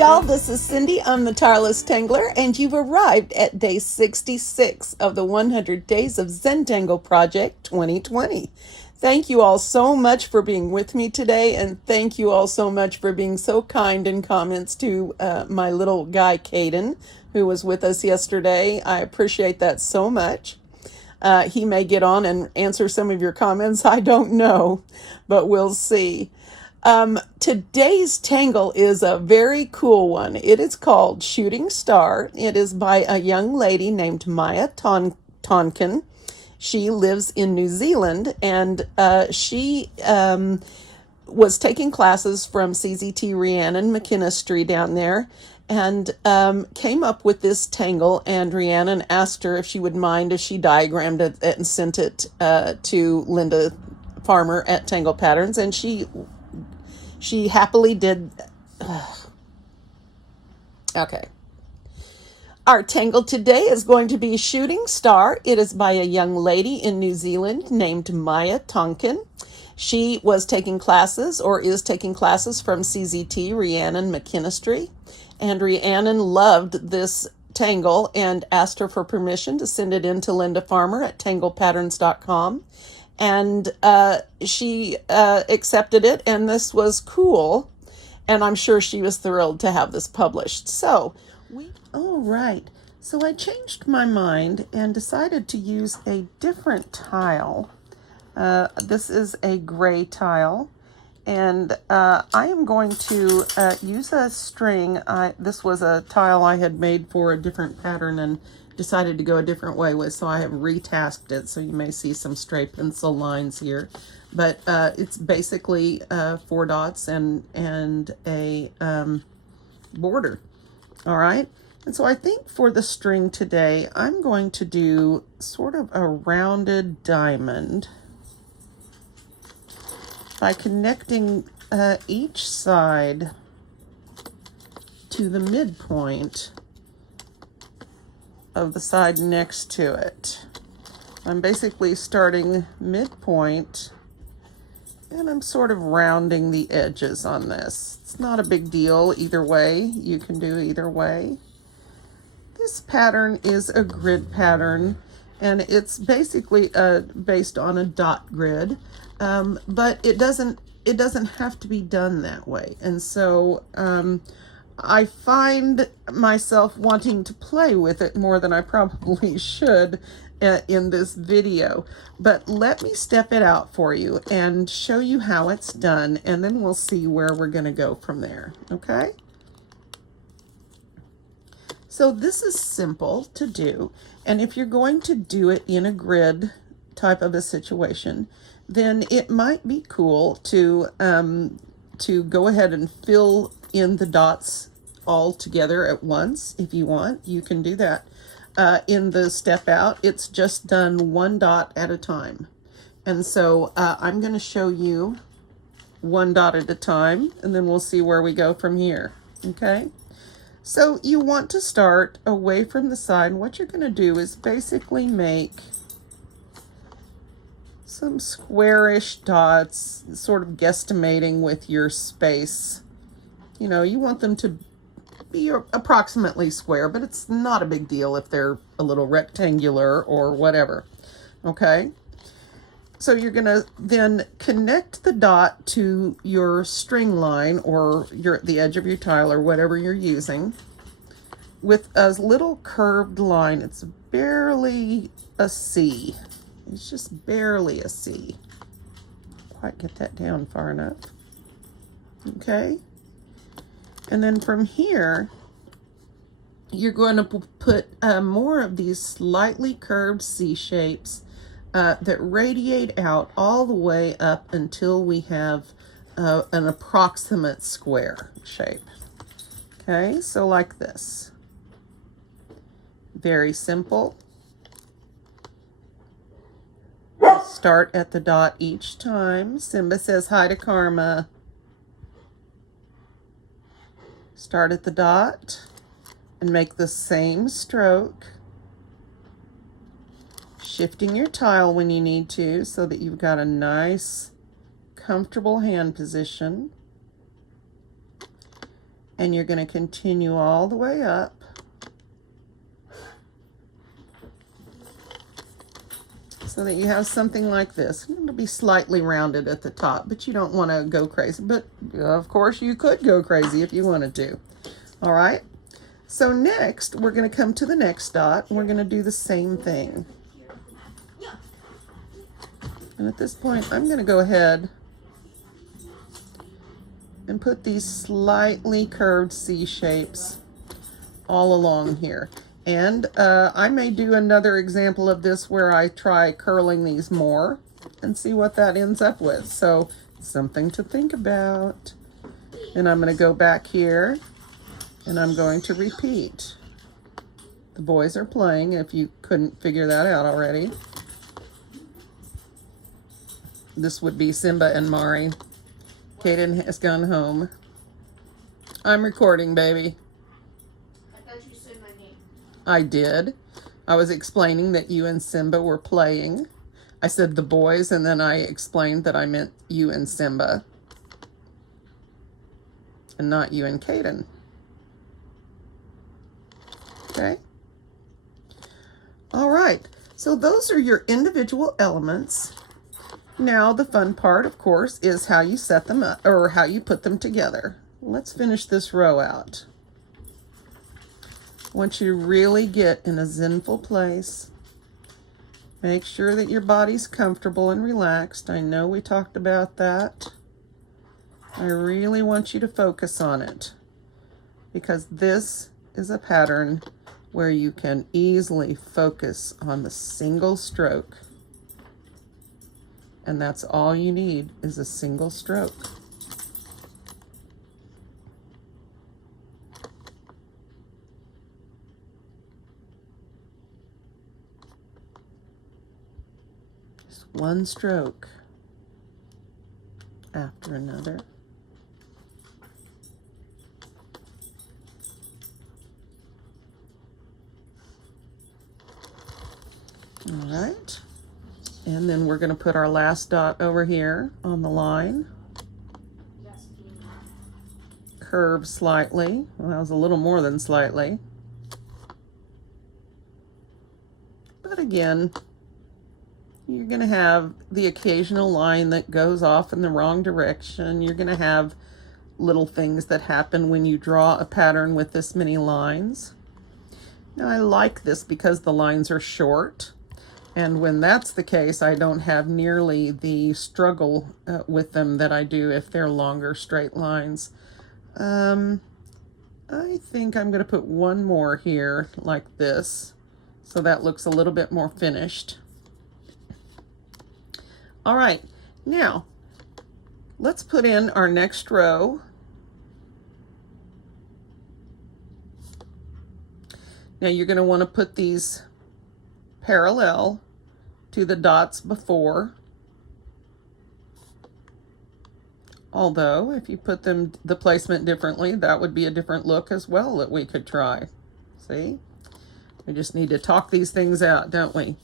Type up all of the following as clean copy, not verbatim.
y'all, this is Cindy. I'm the Tireless Tangler, and you've arrived at day 66 of the 100 Days of Zentangle Project 2020. Thank you all so much for being with me today, and thank you all so much for being so kind in comments to my little guy, Caden, who was with us yesterday. I appreciate that so much. He may get on and answer some of your comments. I don't know, but we'll see. Today's tangle is a very cool one. It is called Shooting Star. It is by a young lady named Maia Tonkin. She lives in New Zealand, and she was taking classes from CZT Rhiannon McKinstry down there, and came up with this tangle, and Rhiannon asked her if she would mind if she diagrammed it and sent it to Linda Farmer at Zentangle Patterns, and she happily did. Okay. Our tangle today is going to be Shooting Star. It is by a young lady in New Zealand named Maia Tonkin. She was taking classes, or is taking classes, from CZT Rhiannon McKinstry. And Rhiannon loved this tangle and asked her for permission to send it in to Linda Farmer at tanglepatterns.com. And she accepted it, and this was cool, and I'm sure she was thrilled to have this published. So all right, so I changed my mind and decided to use a different tile. This is a gray tile, and I am going to use a string. This was a tile I had made for a different pattern and decided to go a different way with, so I have retasked it, so you may see some stray pencil lines here, but it's basically 4 dots and a border. All right, and so I think for the string today, I'm going to do sort of a rounded diamond by connecting each side to the midpoint of the side next to it. I'm basically starting midpoint, and I'm sort of rounding the edges on this. It's not a big deal either way. You can do either way. This pattern is a grid pattern, and it's basically based on a dot grid, but it doesn't have to be done that way. And so I find myself wanting to play with it more than I probably should in this video. But let me step it out for you and show you how it's done, and then we'll see where we're going to go from there, okay? So this is simple to do, and if you're going to do it in a grid type of a situation, then it might be cool to go ahead and fill in the dots all together at once. If you want, you can do that. In the step out, it's just done 1 dot at a time. And so I'm going to show you 1 dot at a time, and then we'll see where we go from here. Okay? So you want to start away from the side. What you're going to do is basically make some squarish dots, sort of guesstimating with your space. You know, you want them to be approximately square, but it's not a big deal if they're a little rectangular or whatever. Okay? So you're going to then connect the dot to your string line, or the edge of your tile, or whatever you're using, with a little curved line. It's barely a C. It's just barely a C. Quite get that down far enough. Okay? And then from here, you're going to put more of these slightly curved C shapes that radiate out all the way up until we have an approximate square shape. Okay, so like this. Very simple. Start at the dot each time. Simba says hi to Karma. Start at the dot and make the same stroke, shifting your tile when you need to so that you've got a nice, comfortable hand position. And you're going to continue all the way up. So that you have something like this. It'll be slightly rounded at the top, but you don't want to go crazy. But of course you could go crazy if you wanted to. All right. So next, we're going to come to the next dot, and we're going to do the same thing. And at this point, I'm going to go ahead and put these slightly curved C shapes all along here. And I may do another example of this where I try curling these more and see what that ends up with. So something to think about. And I'm going to go back here and I'm going to repeat. The boys are playing, if you couldn't figure that out already. This would be Simba and Mari. Kaden has gone home. I'm recording, baby. I thought you said my name. I did. I was explaining that you and Simba were playing. I said the boys, and then I explained that I meant you and Simba. And not you and Kaden. Okay? All right. So those are your individual elements. Now the fun part, of course, is how you set them up, or how you put them together. Let's finish this row out. I want you to really get in a zenful place. Make sure that your body's comfortable and relaxed. I know we talked about that. I really want you to focus on it, because this is a pattern where you can easily focus on the single stroke. And that's all you need, is a single stroke. Just one stroke after another. All right. And then we're going to put our last dot over here on the line. Curve slightly. Well, that was a little more than slightly. But again, you're going to have the occasional line that goes off in the wrong direction. You're going to have little things that happen when you draw a pattern with this many lines. Now, I like this because the lines are short. And when that's the case, I don't have nearly the struggle with them that I do if they're longer straight lines. I think I'm going to put one more here like this, so that looks a little bit more finished. All right, now let's put in our next row. Now you're going to want to put these parallel to the dots before. Although, if you put them, the placement differently, that would be a different look as well that we could try. See? We just need to talk these things out, don't we?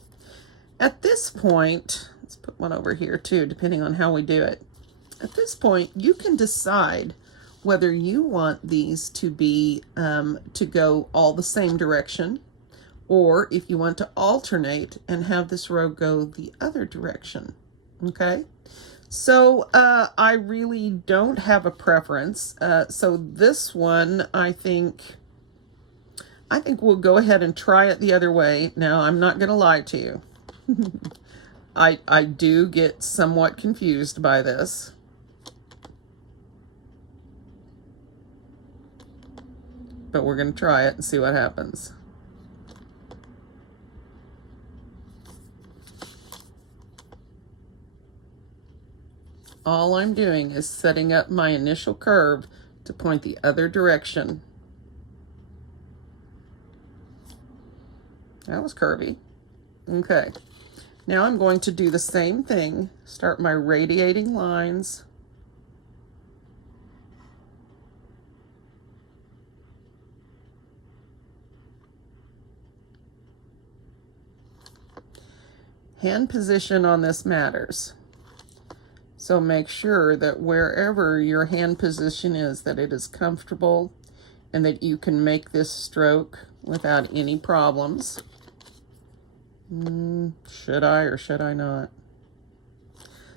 At this point, let's put one over here too, depending on how we do it. At this point, you can decide whether you want these to be, to go all the same direction, or if you want to alternate and have this row go the other direction. Okay? So I really don't have a preference. So this one, I think we'll go ahead and try it the other way. Now, I'm not going to lie to you. I do get somewhat confused by this. But we're going to try it and see what happens. All I'm doing is setting up my initial curve to point the other direction. That was curvy. Okay. Now I'm going to do the same thing. Start my radiating lines. Hand position on this matters. So make sure that wherever your hand position is, that it is comfortable and that you can make this stroke without any problems. Should I or should I not?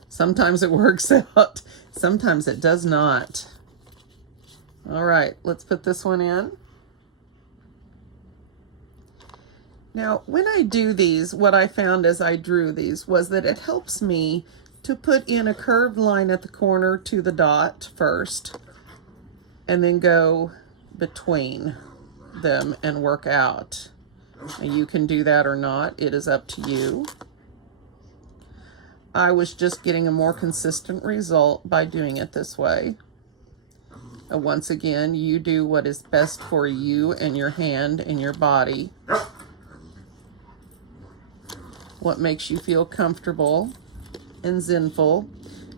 Sometimes it works out, sometimes it does not. All right, let's put this one in. Now, when I do these, what I found as I drew these was that it helps me to put in a curved line at the corner to the dot first, and then go between them and work out. And you can do that or not, it is up to you. I was just getting a more consistent result by doing it this way. Once again, you do what is best for you and your hand and your body. What makes you feel comfortable and zenful.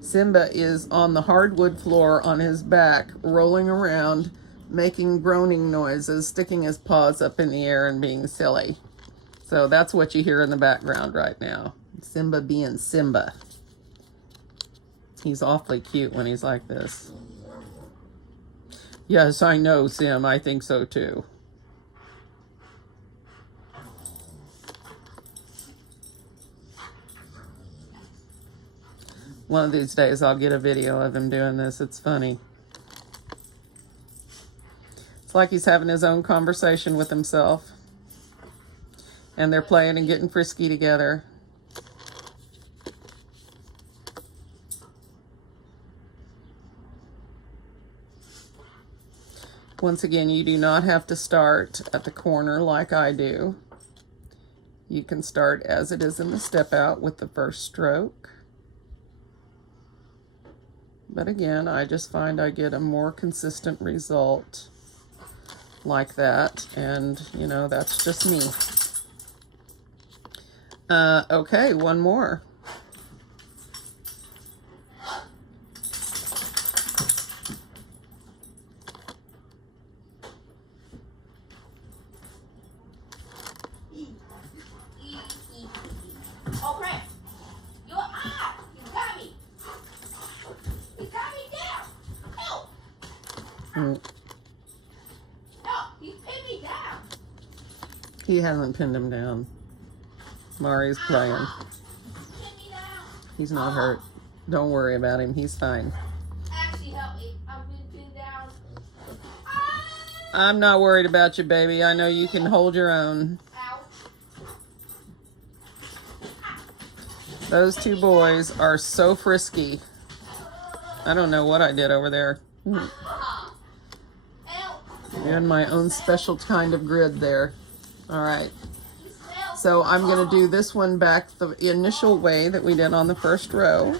Simba is on the hardwood floor on his back, rolling around, making groaning noises, sticking his paws up in the air and being silly. So that's what you hear in the background right now. Simba being Simba. He's awfully cute when he's like this. Yes, I know, Sim. I think so too. One of these days I'll get a video of him doing this. It's funny. It's like he's having his own conversation with himself. And they're playing and getting frisky together. Once again, you do not have to start at the corner like I do. You can start as it is in the step out with the first stroke. But again, I just find I get a more consistent result like that. And, you know, that's just me. Okay, one more. Oh crap! You got me! You got me down! Help! No, you pinned me down! He hasn't pinned him down. Mari's playing. Pin me down! He's not hurt. Don't worry about him. He's fine. Actually, help me. I've been pinned down. I'm not worried about you, baby. I know you can hold your own. Ouch. Those two boys are so frisky. I don't know what I did over there. Help! And my own special kind of grid there. All right. You smell. So I'm going to do this one back the initial way that we did on the first row.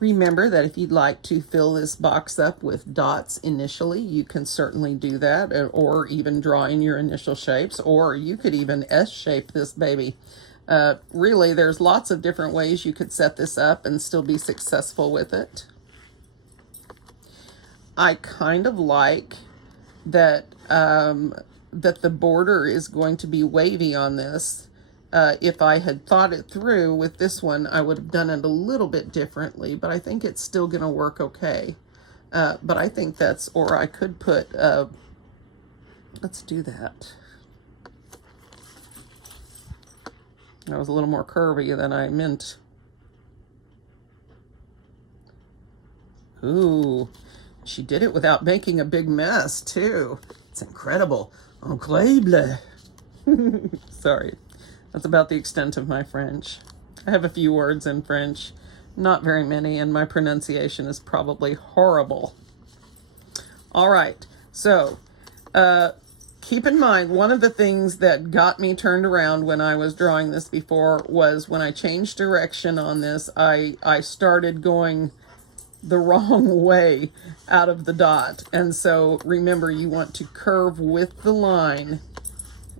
Remember that if you'd like to fill this box up with dots initially, you can certainly do that, or even draw in your initial shapes, or you could even S-shape this baby. Really, there's lots of different ways you could set this up and still be successful with it. I kind of like that that the border is going to be wavy on this. If I had thought it through with this one, I would have done it a little bit differently, but I think it's still going to work okay. But I think that's, or I could put, let's do that. That was a little more curvy than I meant. Ooh, she did it without making a big mess, too. It's incredible. Incroyable. Sorry. That's about the extent of my French. I have a few words in French, not very many, and my pronunciation is probably horrible. All right, so keep in mind, one of the things that got me turned around when I was drawing this before was when I changed direction on this, I started going the wrong way out of the dot. And so remember, you want to curve with the line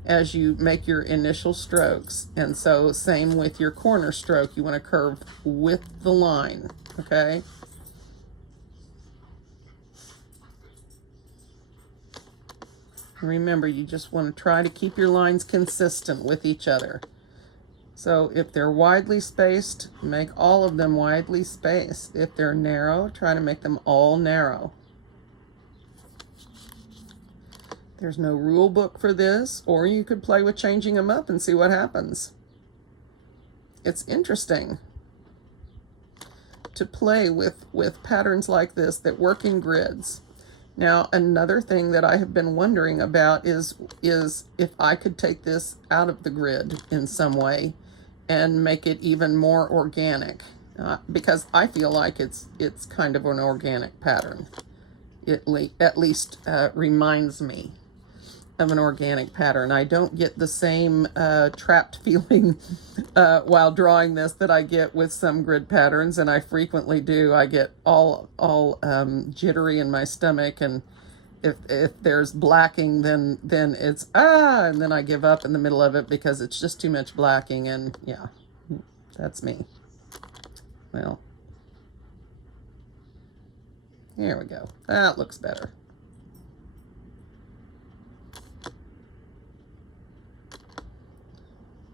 as you make your initial strokes. And so same with your corner stroke, you want to curve with the line, okay? Remember, you just want to try to keep your lines consistent with each other. So if they're widely spaced, make all of them widely spaced. If they're narrow, try to make them all narrow. There's no rule book for this, or you could play with changing them up and see what happens. It's interesting to play with patterns like this that work in grids. Now, another thing that I have been wondering about is if I could take this out of the grid in some way and make it even more organic, because I feel like it's kind of an organic pattern. It at least reminds me of an organic pattern. I don't get the same trapped feeling while drawing this that I get with some grid patterns, and I frequently do. I get all jittery in my stomach, and if there's blacking, then it's and then I give up in the middle of it because it's just too much blacking, and yeah, that's me. Well, here we go. That looks better.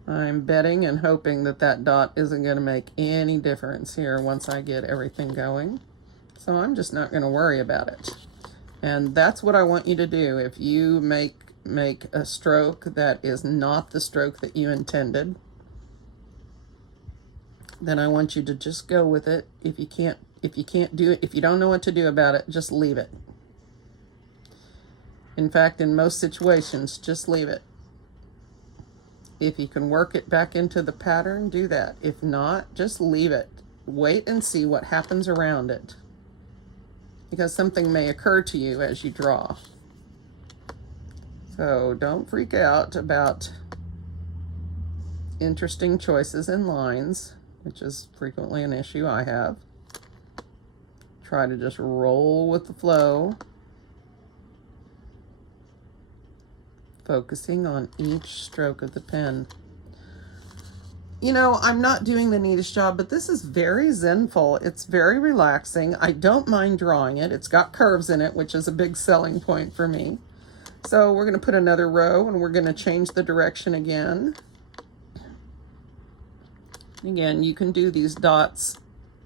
I'm betting and hoping that that dot isn't going to make any difference here once I get everything going. So I'm just not going to worry about it. And that's what I want you to do. If you make a stroke that is not the stroke that you intended, then I want you to just go with it. If you can't do it, if you don't know what to do about it, just leave it. In fact, in most situations, just leave it. If you can work it back into the pattern, do that. If not, just leave it. Wait and see what happens around it, because something may occur to you as you draw. So don't freak out about interesting choices in lines, which is frequently an issue I have. Try to just roll with the flow, focusing on each stroke of the pen. You know, I'm not doing the neatest job, but this is very zenful. It's very relaxing. I don't mind drawing it. It's got curves in it, which is a big selling point for me. So we're going to put another row, and we're going to change the direction again. Again, you can do these dots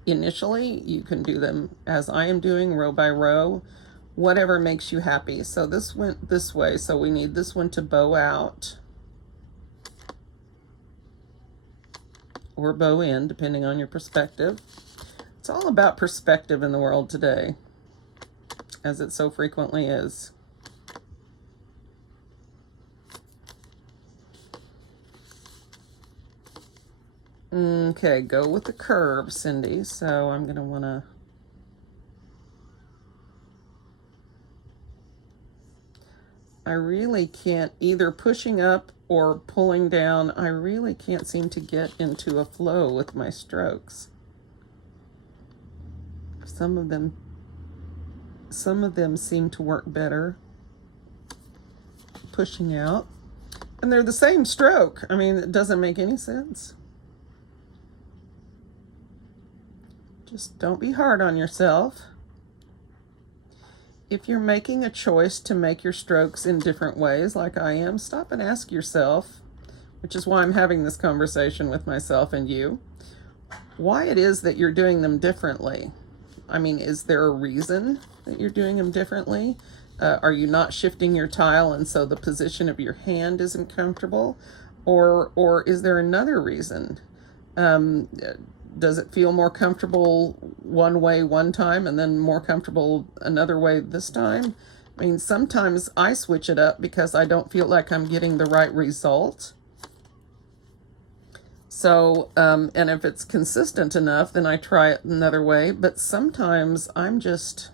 initially. You can do them as I am doing, row by row, whatever makes you happy. So this went this way, so we need this one to bow out or bow in, depending on your perspective. It's all about perspective in the world today, as it so frequently is. Okay, go with the curve, Cindy. So I'm going to want to I really can't, either pushing up or pulling down, I really can't seem to get into a flow with my strokes. Some of them seem to work better pushing out. And they're the same stroke. I mean, it doesn't make any sense. Just don't be hard on yourself. If you're making a choice to make your strokes in different ways, like I am, stop and ask yourself, which is why I'm having this conversation with myself and you, why it is that you're doing them differently. I mean, is there a reason that you're doing them differently? Are you not shifting your tile and so the position of your hand isn't comfortable? Or is there another reason? Does it feel more comfortable one way one time and then more comfortable another way this time? I mean, sometimes I switch it up because I don't feel like I'm getting the right result. So, and if it's consistent enough, then I try it another way. But sometimes I'm just...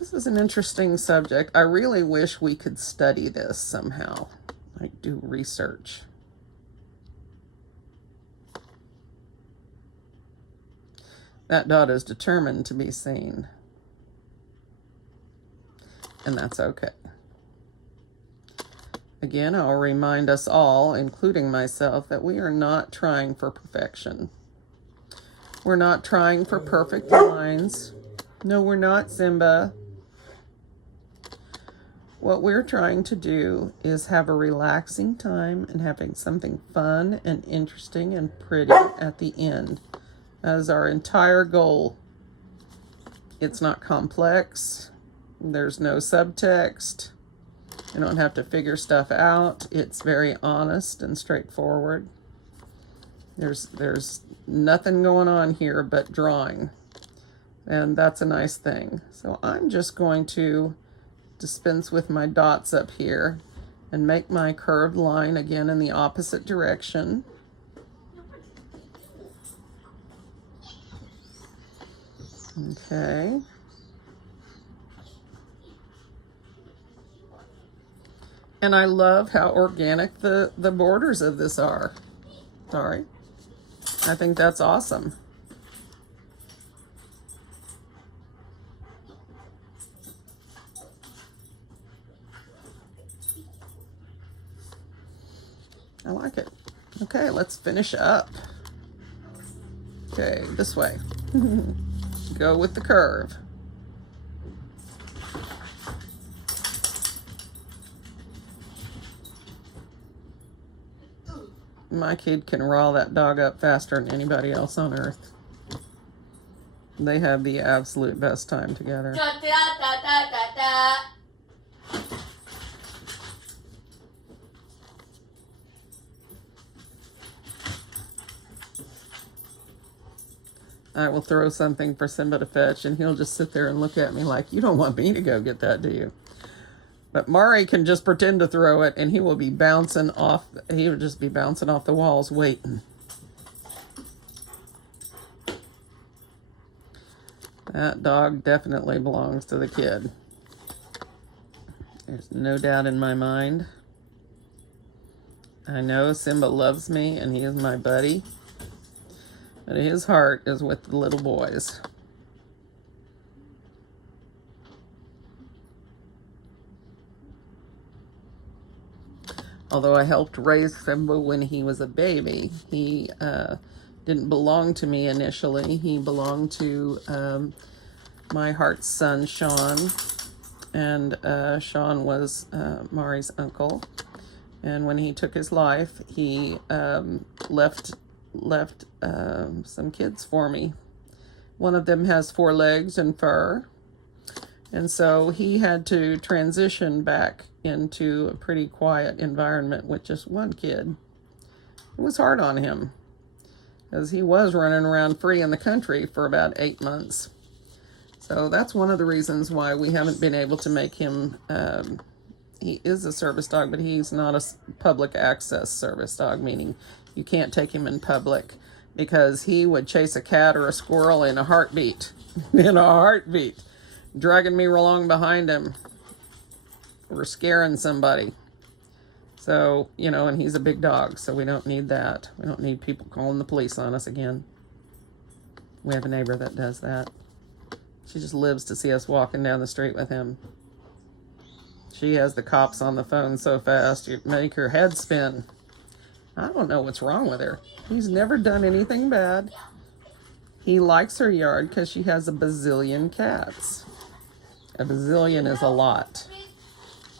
This is an interesting subject. I really wish we could study this somehow, like do research. That dot is determined to be seen. And that's okay. Again, I'll remind us all, including myself, that we are not trying for perfection. We're not trying for perfect lines. No, we're not, Simba. What we're trying to do is have a relaxing time and having something fun and interesting and pretty at the end. That is our entire goal. It's not complex. There's no subtext. You don't have to figure stuff out. It's very honest and straightforward. There's nothing going on here but drawing, and that's a nice thing. So I'm just going to dispense with my dots up here and make my curved line again in the opposite direction. Okay. And I love how organic the borders of this are. Sorry. I think that's awesome. I like it. Okay, let's finish up. Okay, this way. Go with the curve. My kid can rile that dog up faster than anybody else on earth. They have the absolute best time together. Da, da, da, da, da, da. I will throw something for Simba to fetch, and he'll just sit there and look at me like, you don't want me to go get that, do you? But Mari can just pretend to throw it, and he will be bouncing off. He would just be bouncing off the walls waiting. That dog definitely belongs to the kid. There's no doubt in my mind. I know Simba loves me, and he is my buddy. But his heart is with the little boys. Although I helped raise Simba when he was a baby, he didn't belong to me initially. He belonged to my heart's son, Sean. And Sean was Mari's uncle. And when he took his life, he left some kids for me. One of them has 4 legs and fur. And so he had to transition back into a pretty quiet environment with just one kid. It was hard on him, because he was running around free in the country for about 8 months. So that's one of the reasons why we haven't been able to make him, he is a service dog, but he's not a public access service dog, meaning you can't take him in public, because he would chase a cat or a squirrel in a heartbeat, dragging me along behind him or scaring somebody. So, you know, and he's a big dog, so we don't need that. We don't need people calling the police on us again. We have a neighbor that does that. She just lives to see us walking down the street with him. She has the cops on the phone so fast, you make her head spin. I don't know what's wrong with her. He's never done anything bad. He likes her yard because she has a bazillion cats. A bazillion is a lot.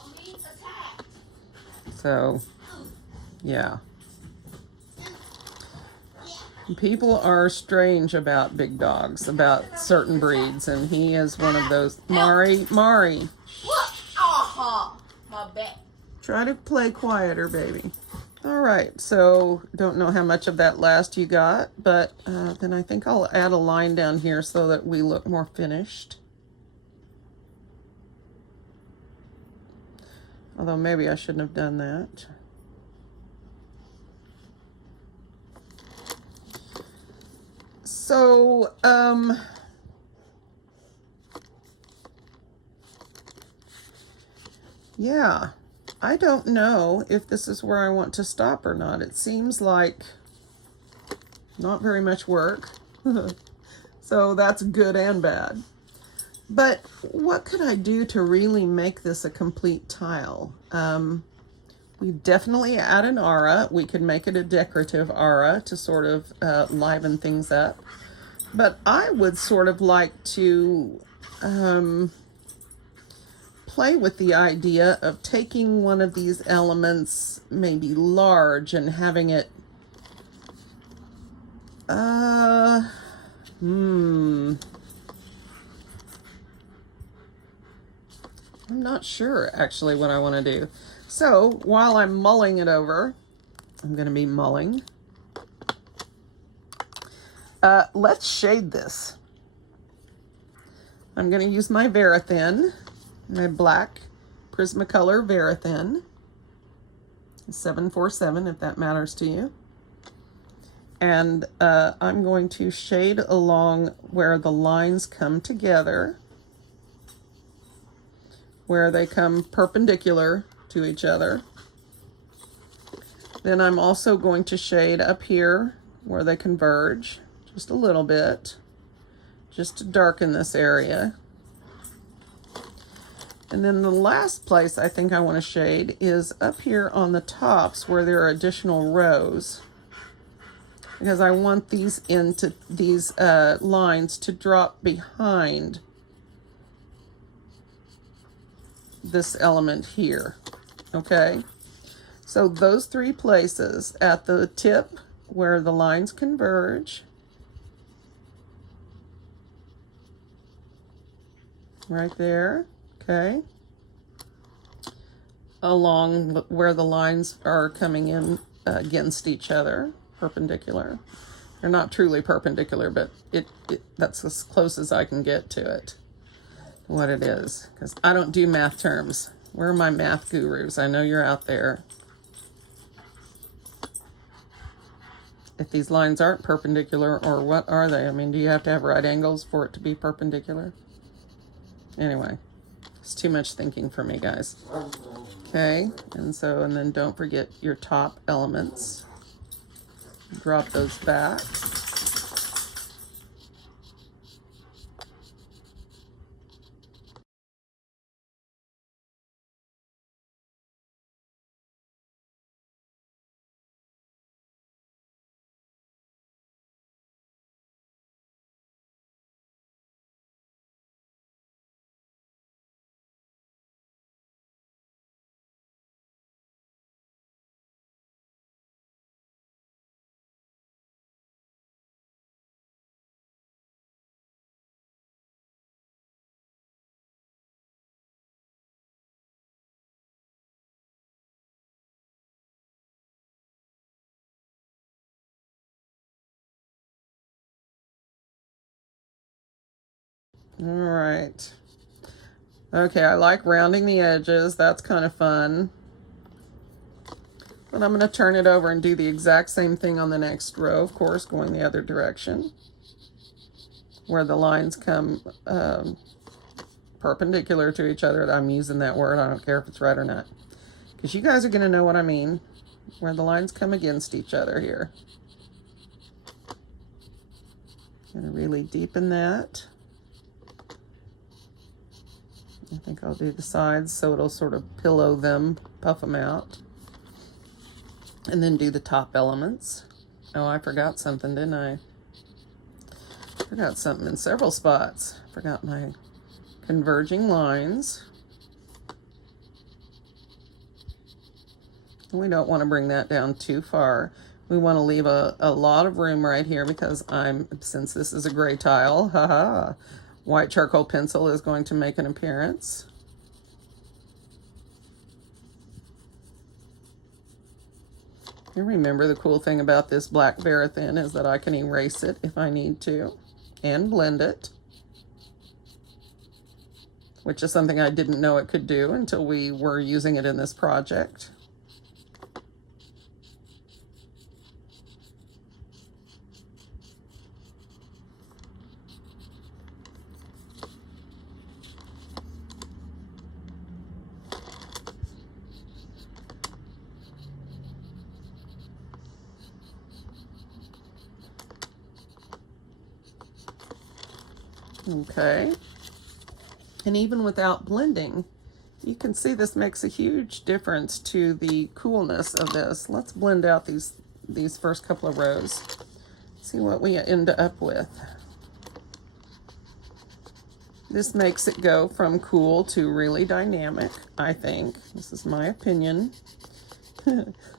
I'm being attacked. So, yeah. People are strange about big dogs, about certain breeds, and he is one of those. Mari. What? Uh-huh. My back. Try to play quieter, baby. All right, so don't know how much of that last you got, but then I think I'll add a line down here so that we look more finished. Although maybe I shouldn't have done that. So, yeah, I don't know if this is where I want to stop or not. It seems like not very much work. So that's good and bad. But what could I do to really make this a complete tile? We definitely add an aura. We could make it a decorative aura to sort of liven things up. But I would sort of like to play with the idea of taking one of these elements, maybe large, and having it I'm not sure actually what I want to do. So while I'm mulling it over, I'm going to be mulling. Let's shade this. I'm going to use my Verithin, my black Prismacolor Verithin, 747 if that matters to you. And I'm going to shade along where the lines come together, where they come perpendicular to each other. Then I'm also going to shade up here where they converge, just a little bit, just to darken this area. And then the last place I think I want to shade is up here on the tops where there are additional rows, because I want these lines to drop behind this element here. Okay, so those three places at the tip where the lines converge, right there, okay, along where the lines are coming in against each other, perpendicular. They're not truly perpendicular, but that's as close as I can get to it, what it is, because I don't do math terms. Where are my math gurus? I know you're out there. If these lines aren't perpendicular, or what are they? I mean, do you have to have right angles for it to be perpendicular? Anyway, it's too much thinking for me, guys. Okay, and then don't forget your top elements. Drop those back. All right. Okay, I like rounding the edges. That's kind of fun. But I'm going to turn it over and do the exact same thing on the next row, of course, going the other direction, where the lines come perpendicular to each other. I'm using that word. I don't care if it's right or not, because you guys are going to know what I mean, where the lines come against each other here. Going to really deepen that. I think I'll do the sides so it'll sort of pillow them, puff them out. And then do the top elements. Oh, I forgot something, didn't I? Forgot something in several spots. Forgot my converging lines. We don't want to bring that down too far. We want to leave a lot of room right here, because since this is a gray tile, haha, white charcoal pencil is going to make an appearance. And remember, the cool thing about this black Verithin is that I can erase it if I need to, and blend it, which is something I didn't know it could do until we were using it in this project. Okay, and even without blending, you can see this makes a huge difference to the coolness of this. Let's blend out these first couple of rows, see what we end up with. This makes it go from cool to really dynamic, I think. This is my opinion.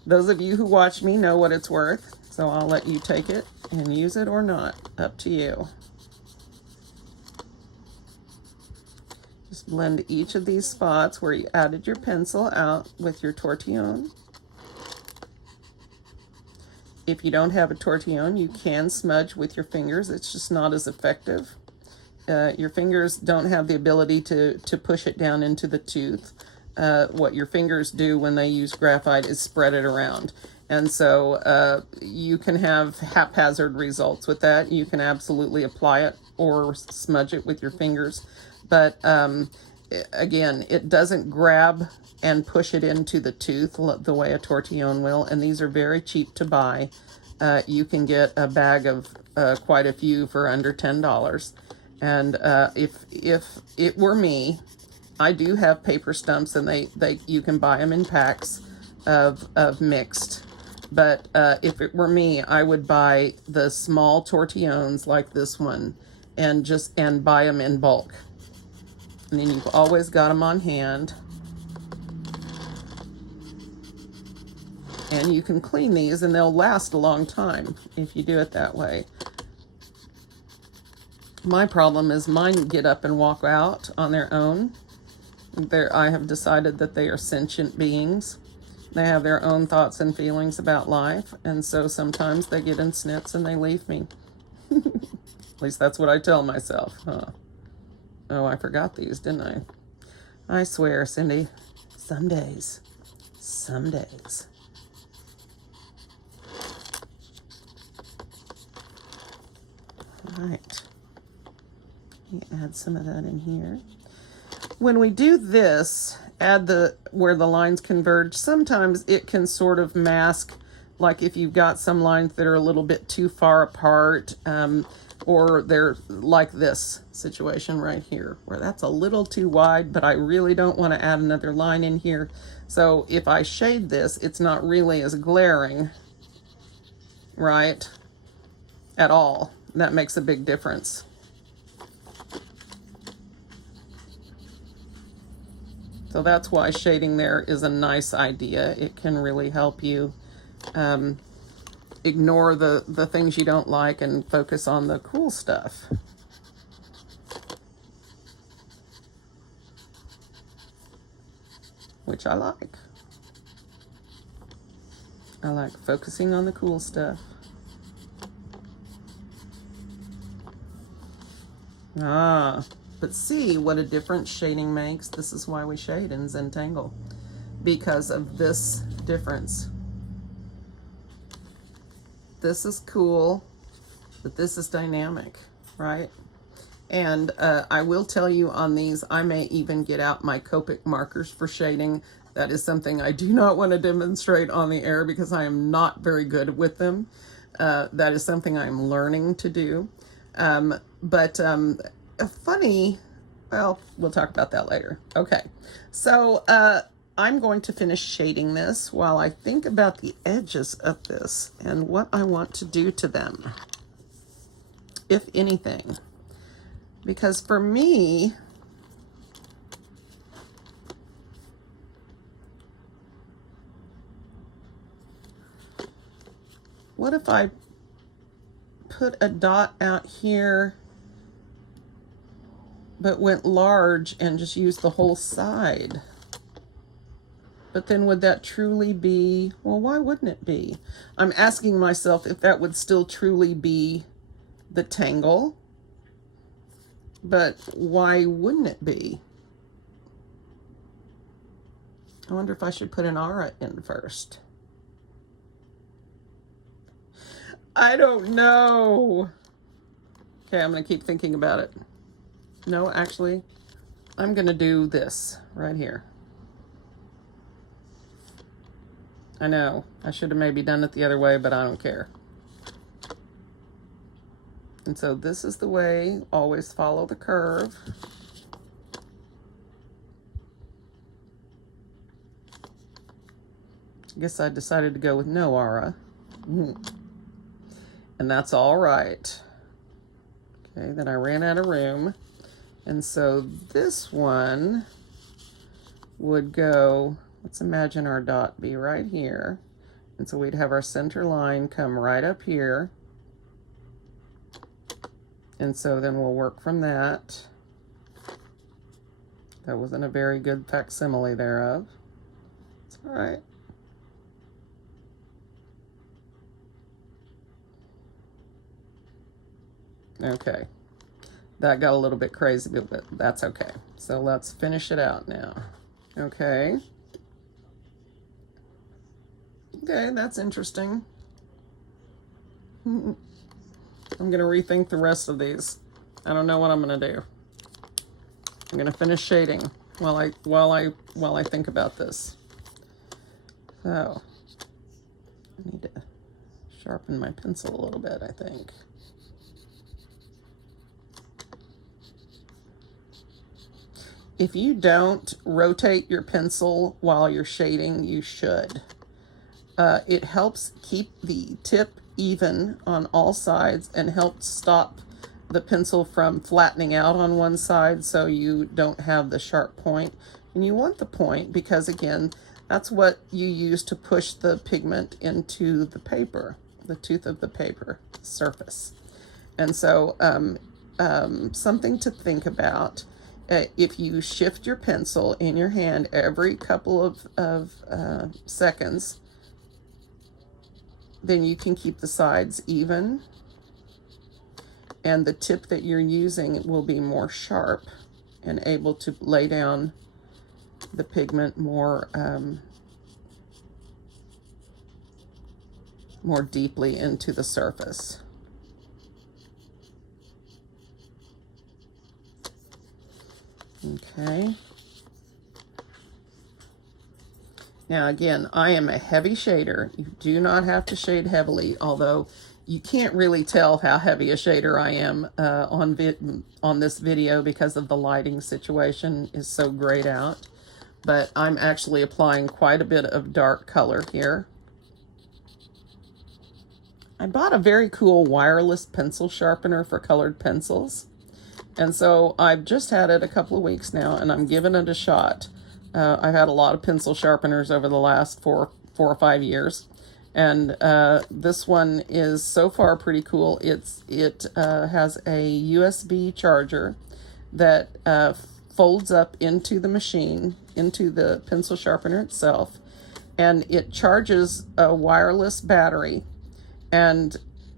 Those of you who watch me know what it's worth, so I'll let you take it and use it or not, up to you. Just Blend each of these spots where you added your pencil out with your tortillon. If you don't have a tortillon, you can smudge with your fingers. It's just not as effective. Your fingers don't have the ability to push it down into the tooth. What your fingers do when they use graphite is spread it around. And so you can have haphazard results with that. You can absolutely apply it or smudge it with your fingers. But again, it doesn't grab and push it into the tooth the way a tortillon will. And these are very cheap to buy. You can get a bag of quite a few for under $10. And if it were me, I do have paper stumps, and you can buy them in packs of mixed. But if it were me, I would buy the small tortillons like this one, and buy them in bulk. And then you've always got them on hand. And you can clean these, and they'll last a long time if you do it that way. My problem is mine get up and walk out on their own. I have decided that they are sentient beings. They have their own thoughts and feelings about life, and so sometimes they get in snits and they leave me. At least that's what I tell myself. Huh? Oh, I forgot these, didn't I? I swear, Cindy, some days. All right. You add some of that in here. When we do this, add where the lines converge. Sometimes it can sort of mask, like if you've got some lines that are a little bit too far apart, or they're like this situation right here, where that's a little too wide, but I really don't want to add another line in here. So if I shade this, it's not really as glaring, right, at all. That makes a big difference. So that's why shading there is a nice idea. It can really help you ignore the things you don't like and focus on the cool stuff. Which I like. I like focusing on the cool stuff. But see what a difference shading makes. This is why we shade in Zentangle, because of this difference. This is cool, but this is dynamic, right? And I will tell you on these, I may even get out my Copic markers for shading. That is something I do not want to demonstrate on the air because I am not very good with them. That is something I'm learning to do. Funny, well, we'll talk about that later. Okay, so I'm going to finish shading this while I think about the edges of this and what I want to do to them, if anything. Because for me, what if I put a dot out here but went large and just used the whole side? But then would that truly be, well, why wouldn't it be? I'm asking myself if that would still truly be the tangle, but why wouldn't it be? I wonder if I should put an aura in first. I don't know. Okay, I'm gonna keep thinking about it. No, actually, I'm gonna do this right here. I know, I should have maybe done it the other way, but I don't care. And so this is the way, always follow the curve. I guess I decided to go with no aura. And that's all right. Okay, then I ran out of room. And so this one would go, let's imagine our dot be right here. And so we'd have our center line come right up here. And so then we'll work from that. That wasn't a very good facsimile thereof. It's all right. Okay. That got a little bit crazy, but that's okay. So let's finish it out now. Okay. Okay, that's interesting. I'm going to rethink the rest of these. I don't know what I'm going to do. I'm going to finish shading while I think about this. So, I need to sharpen my pencil a little bit, I think. If you don't rotate your pencil while you're shading, you should. It helps keep the tip even on all sides and helps stop the pencil from flattening out on one side so you don't have the sharp point. And you want the point because, again, that's what you use to push the pigment into the paper, the tooth of the paper surface. And so something to think about, if you shift your pencil in your hand every couple of seconds, then you can keep the sides even, and the tip that you're using will be more sharp and able to lay down the pigment more deeply into the surface. Okay. Now again, I am a heavy shader. You do not have to shade heavily, although you can't really tell how heavy a shader I am on this video because of the lighting situation is so grayed out. But I'm actually applying quite a bit of dark color here. I bought a very cool wireless pencil sharpener for colored pencils. And so I've just had it a couple of weeks now, and I'm giving it a shot. I've had a lot of pencil sharpeners over the last four or 5 years, and this one is so far pretty cool. It has a USB charger that folds up into the machine, into the pencil sharpener itself, and it charges a wireless battery,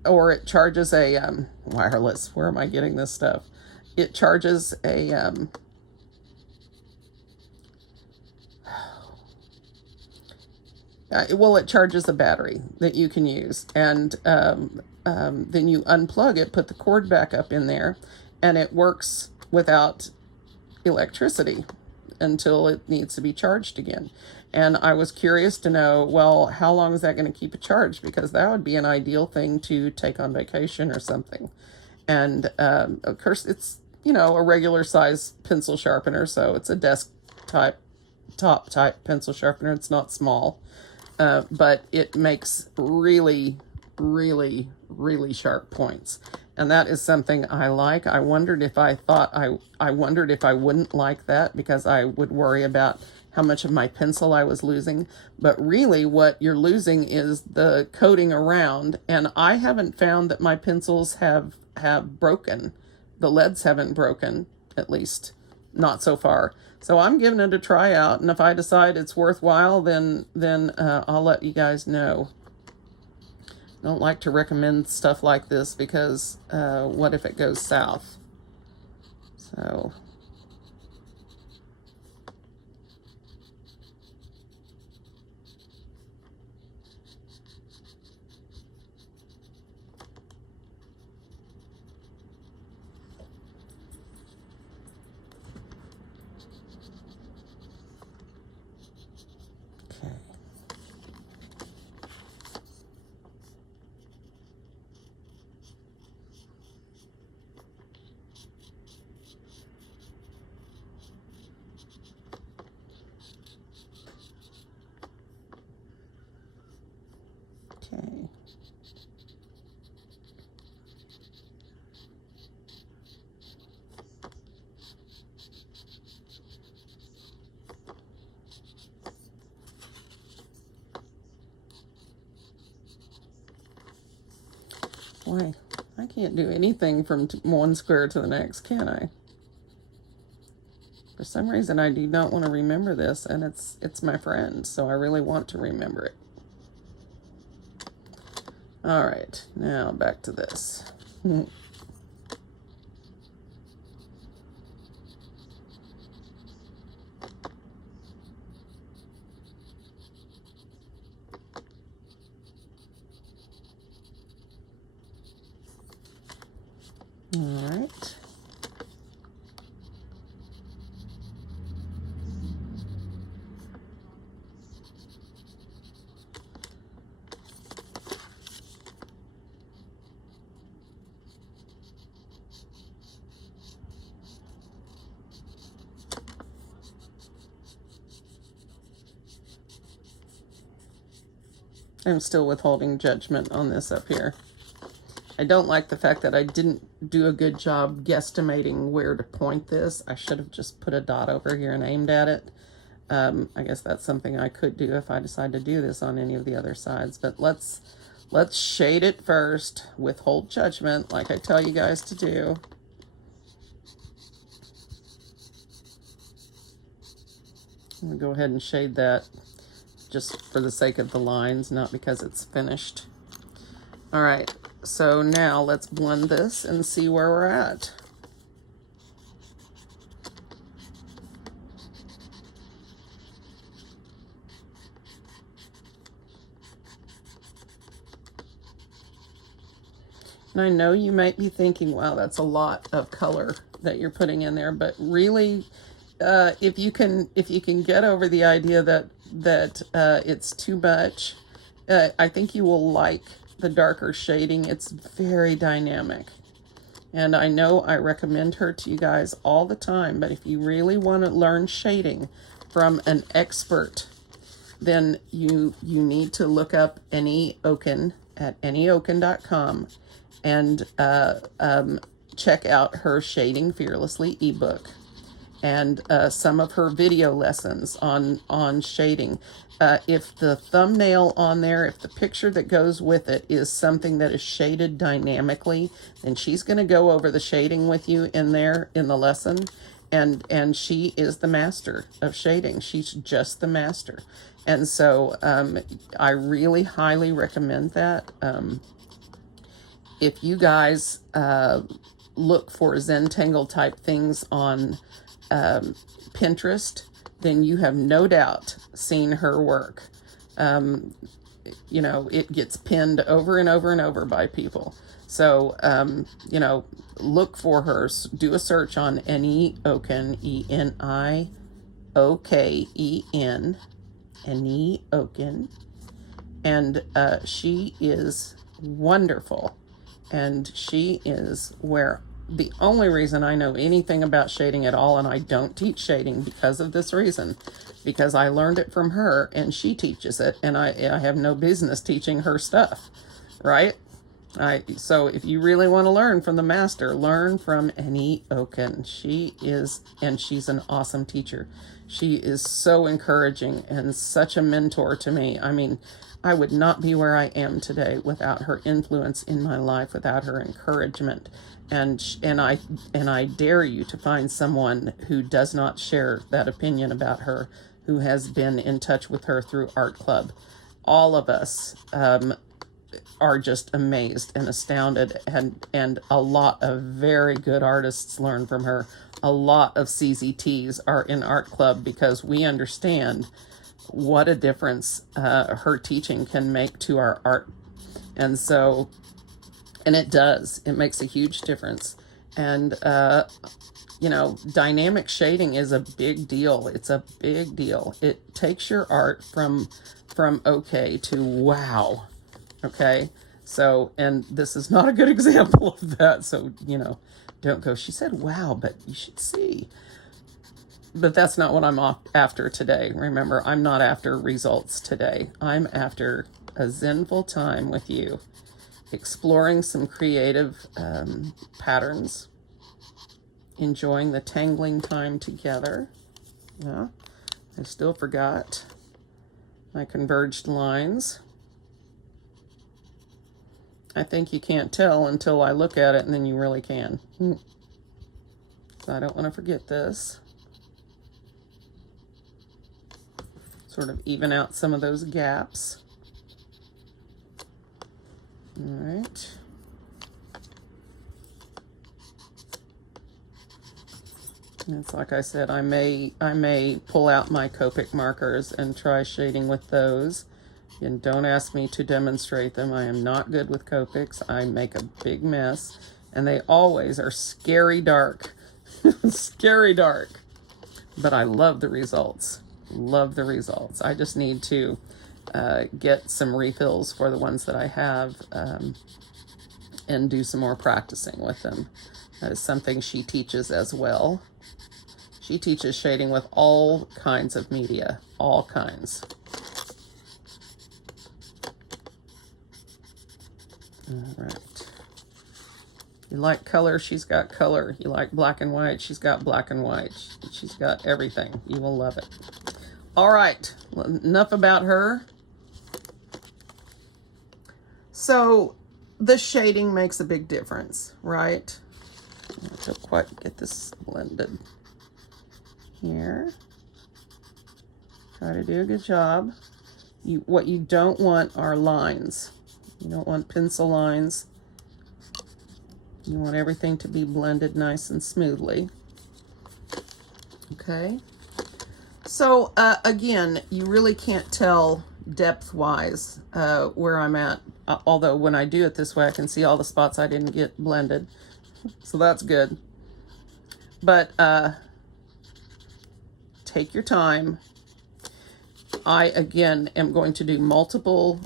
or it charges a wireless. Where am I getting this stuff? It charges a it charges a battery that you can use, and then you unplug it, put the cord back up in there, and it works without electricity until it needs to be charged again. And I was curious to know, well, how long is that going to keep it charged? Because that would be an ideal thing to take on vacation or something. And of course, it's, a regular size pencil sharpener, so it's a top type pencil sharpener. It's not small. But it makes really, really, really sharp points. And that is something I like. I wondered if I wouldn't like that because I would worry about how much of my pencil I was losing. But really what you're losing is the coating around. And I haven't found that my pencils have broken. The leads haven't broken, at least not so far. So I'm giving it a try out, and if I decide it's worthwhile, then I'll let you guys know. I don't like to recommend stuff like this because what if it goes south? So okay. Boy, I can't do anything from one square to the next, can I? For some reason, I do not want to remember this, and it's my friend, so I really want to remember it. All right, now back to this. All right. I'm still withholding judgment on this up here. I don't like the fact that I didn't do a good job guesstimating where to point this. I should have just put a dot over here and aimed at it. I guess that's something I could do if I decide to do this on any of the other sides. But let's shade it first, withhold judgment like I tell you guys to do. I'm going to go ahead and shade that just for the sake of the lines, not because it's finished. All right, so now let's blend this and see where we're at. And I know you might be thinking, wow, that's a lot of color that you're putting in there, but really, if you can get over the idea that it's too much, I think you will like the darker shading. It's very dynamic. And I know I recommend her to you guys all the time, but if you really want to learn shading from an expert, then you need to look up Annie Oken at AnnieOken.com and check out her Shading Fearlessly ebook and some of her video lessons on shading. If the thumbnail on there, if the picture that goes with it is something that is shaded dynamically, then she's going to go over the shading with you in there in the lesson. And she is the master of shading. She's just the master. And so I really highly recommend that. If you guys look for Zentangle type things on Pinterest, then you have no doubt seen her work. You know, it gets pinned over and over and over by people. So, you know, look for her. Do a search on Annie Oken, ENIOKEN, Annie Oken. And she is wonderful. And she is where the only reason I know anything about shading at all, and I don't teach shading because of this reason, because I learned it from her and she teaches it, and I have no business teaching her stuff, right? So if you really want to learn from the master, learn from Annie Oken. She's an awesome teacher. She is so encouraging and such a mentor to me. I mean, I would not be where I am today without her influence in my life, without her encouragement. And I dare you to find someone who does not share that opinion about her, who has been in touch with her through Art Club. All of us are just amazed and astounded, and a lot of very good artists learn from her. A lot of CZTs are in Art Club because we understand what a difference her teaching can make to our art. And so, and it does, it makes a huge difference. And you know, dynamic shading is a big deal. It's a big deal. It takes your art from okay to wow. Okay, so, and this is not a good example of that, so, you know, don't go, she said wow, but you should see. But that's not what I'm after today. Remember, I'm not after results today. I'm after a zenful time with you, exploring some creative patterns, enjoying the tangling time together. Yeah, I still forgot my converged lines. I think you can't tell until I look at it, and then you really can. So I don't want to forget this. Sort of even out some of those gaps. All right. And it's like I said, I may pull out my Copic markers and try shading with those. And don't ask me to demonstrate them. I am not good with Copics. I make a big mess. And they always are scary dark. Scary dark. But I love the results. Love the results. I just need to get some refills for the ones that I have and do some more practicing with them. That is something she teaches as well. She teaches shading with all kinds of media, all kinds. All right. You like color, she's got color. You like black and white, she's got black and white. She's got everything. You will love it. All right, enough about her. So the shading makes a big difference, right? I don't quite get this blended here. Try to do a good job. What you don't want are lines. You don't want pencil lines. You want everything to be blended nice and smoothly. Okay. So again, you really can't tell depth-wise where I'm at. Although when I do it this way, I can see all the spots I didn't get blended. So that's good. But take your time. I, again, am going to do multiple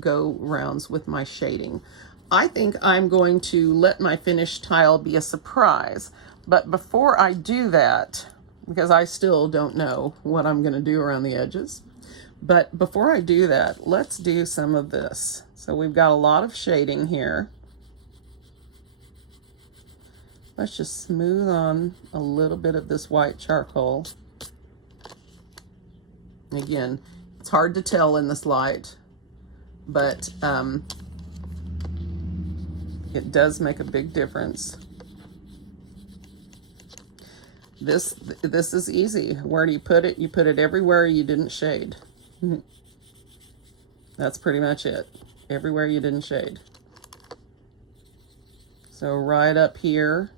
go rounds with my shading. I think I'm going to let my finished tile be a surprise. But before I do that, because I still don't know what I'm going to do around the edges, but before I do that, let's do some of this. So we've got a lot of shading here. Let's just smooth on a little bit of this white charcoal. Again, it's hard to tell in this light, but it does make a big difference. This is easy. Where do you put it? You put it everywhere you didn't shade. That's pretty much it. Everywhere you didn't shade. So right up here,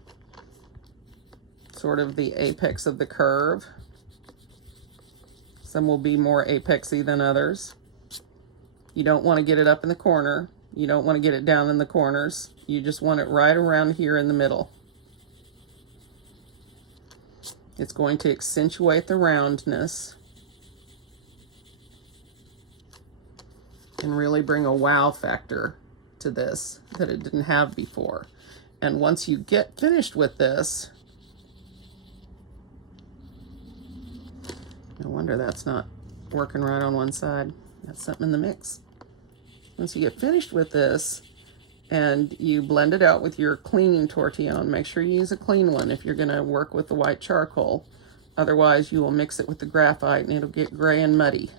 sort of the apex of the curve. Some will be more apexy than others. You don't want to get it up in the corner. You don't want to get it down in the corners. You just want it right around here in the middle. It's going to accentuate the roundness and really bring a wow factor to this that it didn't have before. And once you get finished with this, no wonder that's not working right on one side. That's something in the mix. Once you get finished with this and you blend it out with your clean tortillon, make sure you use a clean one if you're going to work with the white charcoal. Otherwise, you will mix it with the graphite and it'll get gray and muddy.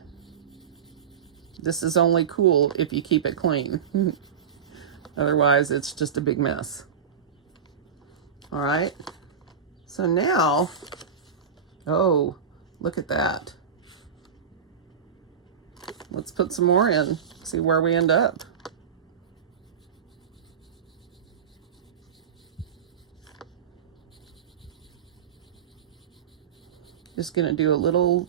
This is only cool if you keep it clean. Otherwise, it's just a big mess. All right. So now, oh, look at that. Let's put some more in, see where we end up. Just gonna do a little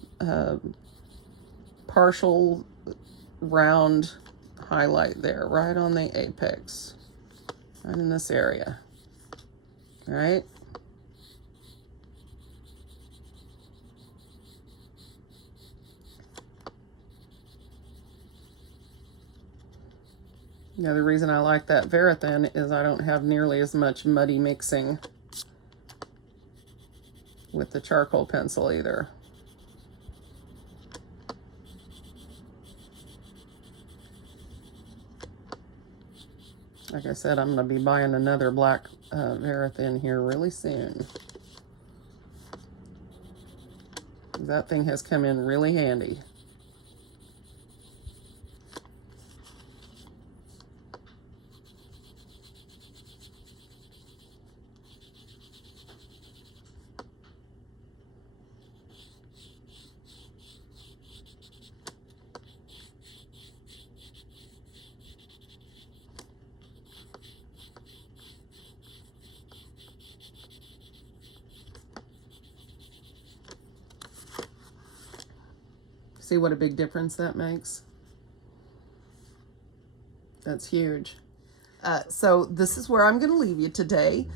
partial round highlight there, right on the apex, right in this area. All right. The other reason I like that Verithin is I don't have nearly as much muddy mixing with the charcoal pencil either. Like I said, I'm going to be buying another black Verithin here really soon. That thing has come in really handy. See what a big difference that makes? That's huge. So this is where I'm going to leave you today.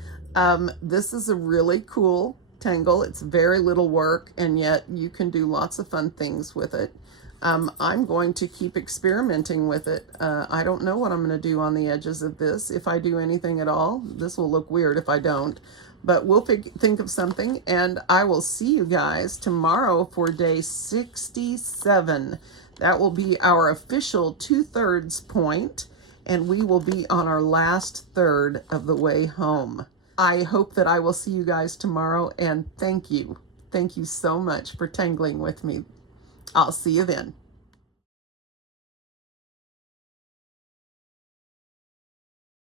This is a really cool tangle. It's very little work, and yet you can do lots of fun things with it. I'm going to keep experimenting with it. I don't know what I'm going to do on the edges of this. If I do anything at all, this will look weird if I don't. But we'll think of something, and I will see you guys tomorrow for day 67. That will be our official 2/3 point, and we will be on our last third of the way home. I hope that I will see you guys tomorrow, and thank you. Thank you so much for tangling with me. I'll see you then.